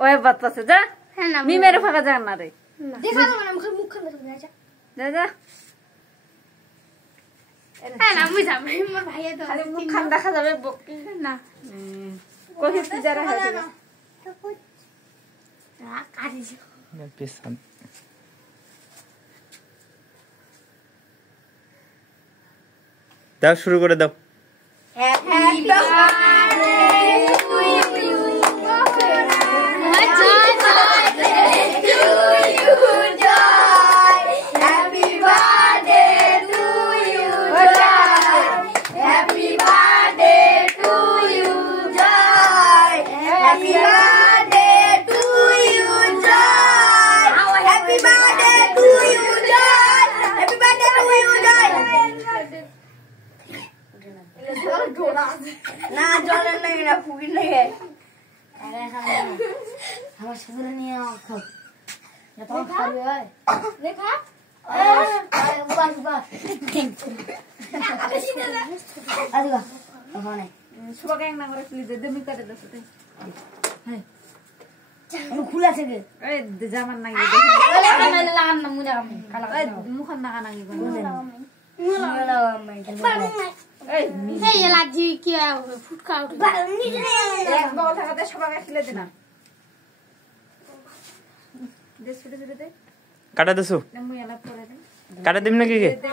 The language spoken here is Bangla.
ওই বাত পাছে যা মি মেরে ফাঁকা যান না রে দেখা যাবে না মুখে মুখ খান যা যা যা হ্যাঁ না আমি যাব আমার ভাইয়া তো খালি মুখ খান দেখা যাবে না কোহি তুই যারা হয়ে না কাটি পেছন দাও শুরু করে দাও happy birthday to you happy birthday to you happy birthday to you Joy happy birthday to you Joy happy birthday to you Joy happy birthday to you Joy না জলের লাগে না ফুকির লাগে আমার সাথে নিয়ে খাও তোমার খাবে হয় দেখা বাস বাস আরে বাহ ওখানে সুবাকে এক না করে প্লিজ দে মি কাটে দছ তাই হ্যাঁ আমি খুলে আছে গে এই জামান না লাগান না মুনা আমি কালা এই মুখান না কানা কি এই এই এলাজি কি ফুটকা উঠে এক বল থাকাতে সবাকে খেলে দে না দে ছোট ছোট দে কাটা দেছো মুই এলা পরে দে কাটা দিম নাকি কে দে